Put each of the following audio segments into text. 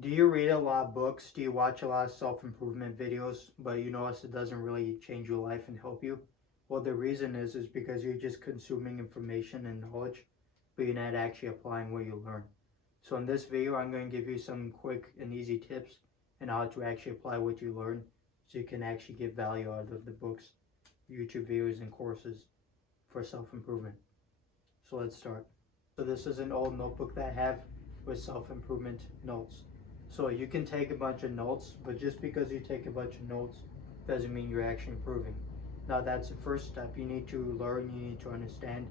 Do you read a lot of books? Do you watch a lot of self-improvement videos, but you notice it doesn't really change your life and help you? Well, the reason is because you're just consuming information and knowledge, but you're not actually applying what you learn. So in this video, I'm going to give you some quick and easy tips on how to actually apply what you learn so you can actually get value out of the books, YouTube videos, and courses for self-improvement. So let's start. So this is an old notebook that I have with self-improvement notes. So you can take a bunch of notes, but just because you take a bunch of notes doesn't mean you're actually improving. Now that's the first step. You need to learn, you need to understand,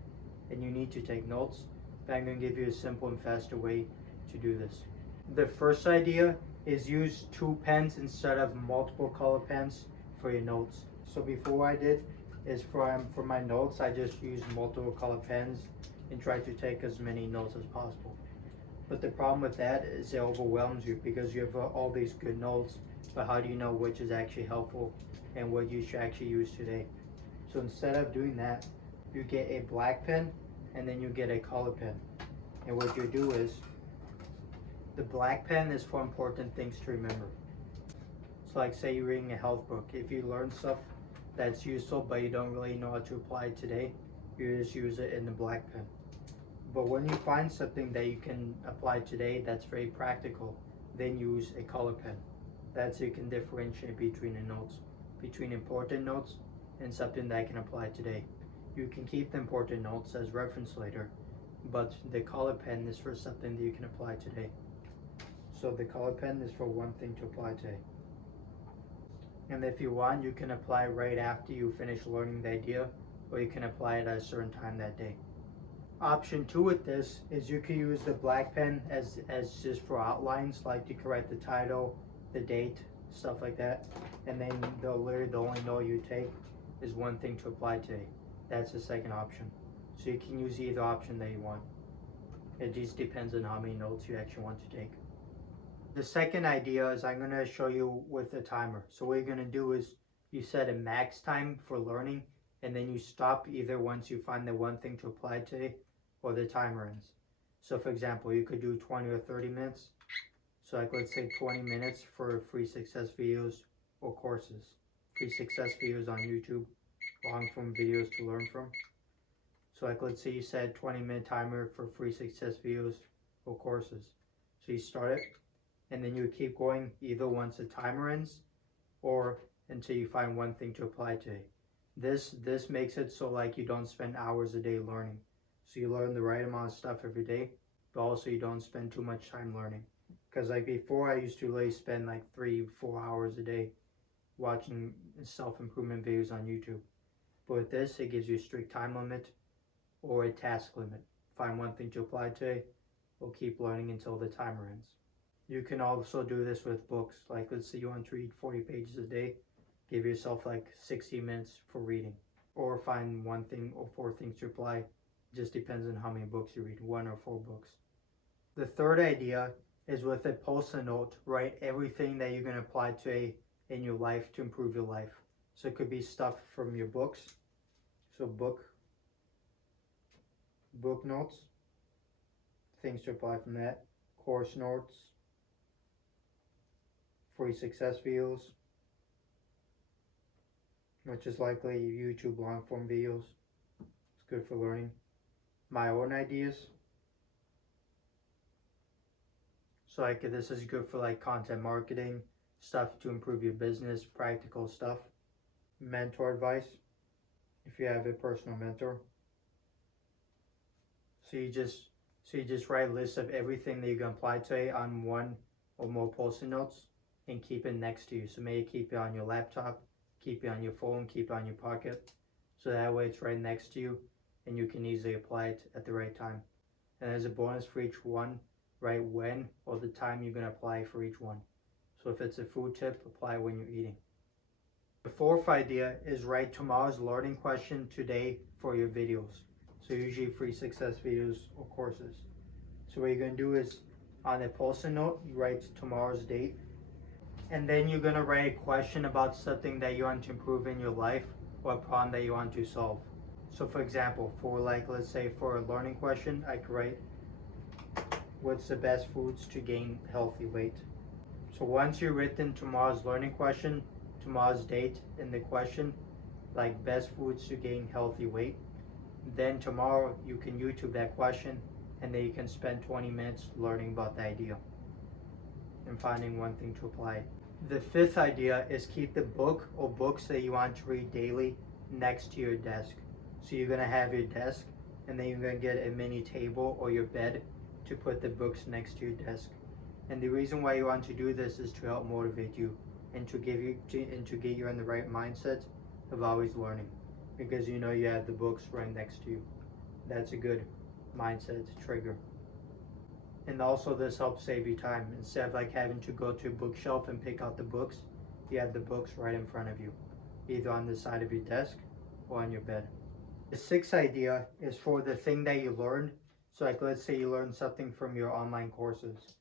and you need to take notes. But I'm going to give you a simple and faster way to do this. The first idea is use 2 pens instead of multiple color pens for your notes. So before I did is for my notes, I just used multiple color pens and tried to take as many notes as possible. But the problem with that is it overwhelms you because you have all these good notes, but how do you know which is actually helpful and what you should actually use today? So instead of doing that, you get a black pen and then you get a color pen. And what you do is, the black pen is for important things to remember. So like say you're reading a health book, if you learn stuff that's useful but you don't really know how to apply it today, you just use it in the black pen. But when you find something that you can apply today that's very practical, then use a color pen. That's so you can differentiate between the notes, between important notes and something that I can apply today. You can keep the important notes as reference later, but the color pen is for something that you can apply today. So the color pen is for one thing to apply today. And if you want, you can apply right after you finish learning the idea, or you can apply it at a certain time that day. Option 2 with this is you can use the black pen as just for outlines, like you can write the title, the date, stuff like that, and then the only note you take is one thing to apply today. That's the second option. So you can use either option that you want. It just depends on how many notes you actually want to take. The second idea is I'm going to show you with a timer. So what you're going to do is you set a max time for learning, and then you stop either once you find the one thing to apply today or the timer ends. So for example, you could do 20 or 30 minutes. So like let's say 20 minutes for free success videos or courses. Free success videos on YouTube, long form videos to learn from. So like let's say you set 20-minute timer for free success videos or courses. So you start it, and then you keep going either once the timer ends or until you find one thing to apply today. This makes it so like you don't spend hours a day learning. So you learn the right amount of stuff every day, but also you don't spend too much time learning. Because like before, I used to really spend like 3-4 hours a day watching self-improvement videos on YouTube. But with this, it gives you a strict time limit or a task limit. Find one thing to apply today, or keep learning until the timer ends. You can also do this with books. Like let's say you want to read 40 pages a day, give yourself like 60 minutes for reading. Or find one thing or 4 things to apply. It just depends on how many books you read, 1 or 4 books. The third idea is with a post-it note, write everything that you're going to apply today in your life to improve your life. So it could be stuff from your books. So book notes, things to apply from that. Course notes, free success videos, which is likely YouTube long form videos. It's good for learning. My own ideas. So like this is good for like content marketing, stuff to improve your business, practical stuff. Mentor advice, if you have a personal mentor. So you just write a list of everything that you can apply today on 1 or more post-it notes and keep it next to you. So maybe keep it on your laptop, keep it on your phone, keep it on your pocket. So that way it's right next to you and you can easily apply it at the right time. And as a bonus for each one, write when or the time you're going to apply for each one. So if it's a food tip, apply when you're eating. The fourth idea is write tomorrow's learning question today for your videos. So usually free success videos or courses. So what you're going to do is on a post-it note, you write tomorrow's date. And then you're going to write a question about something that you want to improve in your life or a problem that you want to solve. So for example, for like, let's say for a learning question, I could write, what's the best foods to gain healthy weight? So once you've written tomorrow's learning question, tomorrow's date in the question, like best foods to gain healthy weight, then tomorrow you can YouTube that question, and then you can spend 20 minutes learning about the idea and finding one thing to apply. The fifth idea is keep the book or books that you want to read daily next to your desk. So you're going to have your desk, and then you're going to get a mini table or your bed to put the books next to your desk. And the reason why you want to do this is to help motivate you and to get you in the right mindset of always learning, because you know you have the books right next to you. That's a good mindset trigger. And also this helps save you time. Instead of like having to go to a bookshelf and pick out the books, you have the books right in front of you, either on the side of your desk or on your bed. The sixth idea is for the thing that you learned. So like let's say you learned something from your online courses.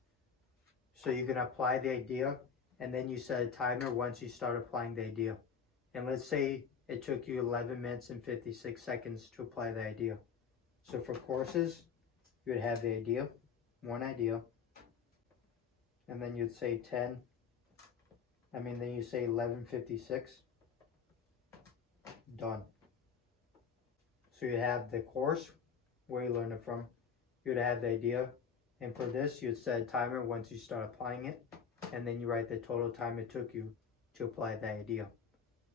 So you're gonna apply the idea, and then you set a timer once you start applying the idea. And let's say it took you 11 minutes and 56 seconds to apply the idea. So for courses, you would have the idea, one idea, and then you'd say then you say 11:56, done. So you have the course, where you learn it from, you'd have the idea, and for this you'd set a timer once you start applying it, and then you write the total time it took you to apply the idea.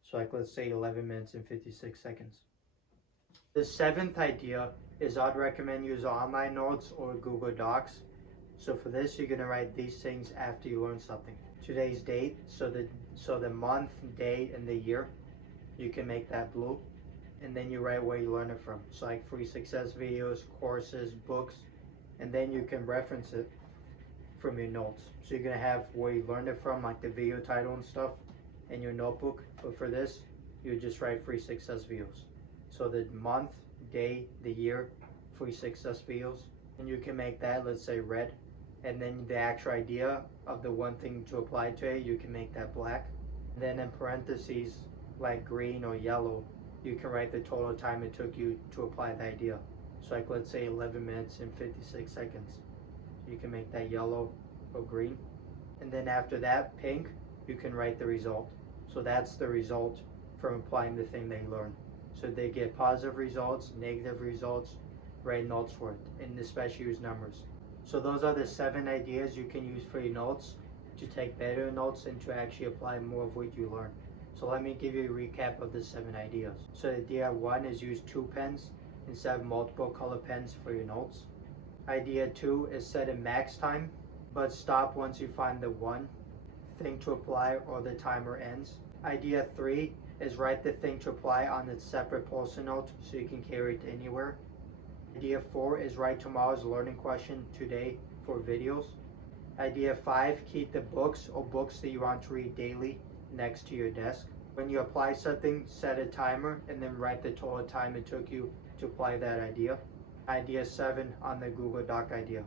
So like let's say 11 minutes and 56 seconds. The seventh idea is I'd recommend use online notes or Google Docs. So for this, you're gonna write these things after you learn something. Today's date, so the month, day, and the year, you can make that blue. And then you write where you learn it from. So like free success videos, courses, books, and then you can reference it from your notes. So you're gonna have where you learned it from, like the video title and stuff, in your notebook. But for this, you just write free success videos. So the month, day, the year, free success videos. And you can make that, let's say, red. And then the actual idea of the one thing to apply to it, you can make that black. And then in parentheses, like green or yellow, you can write the total time it took you to apply the idea. So like let's say 11 minutes and 56 seconds. You can make that yellow or green. And then after that, pink, you can write the result. So that's the result from applying the thing they learned. So they get positive results, negative results, write notes for it, and especially use numbers. So those are the 7 ideas you can use for your notes to take better notes and to actually apply more of what you learn. So let me give you a recap of the 7 ideas. So idea 1 is use 2 pens instead of multiple color pens for your notes. Idea 2 is set a max time, but stop once you find the one thing to apply or the timer ends. Idea 3 is write the thing to apply on its separate post-it note so you can carry it anywhere. Idea 4 is write tomorrow's learning question today for videos. Idea 5, keep the books or books that you want to read daily next to your desk. When you apply something, set a timer and then write the total time it took you to apply that idea. Idea 7 on the Google Doc idea.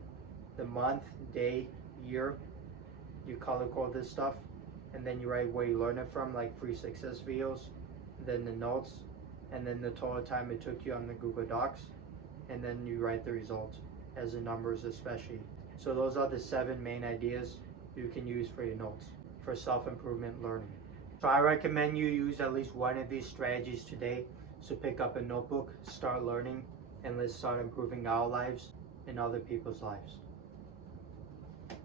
The month, day, year, you color code this stuff, and then you write where you learn it from, like free success videos, then the notes, and then the total time it took you on the Google Docs, and then you write the results as the numbers especially. So those are the 7 main ideas you can use for your notes for self-improvement learning. So I recommend you use at least one of these strategies today. So pick up a notebook, start learning, and let's start improving our lives and other people's lives.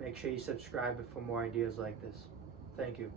Make sure you subscribe for more ideas like this. Thank you.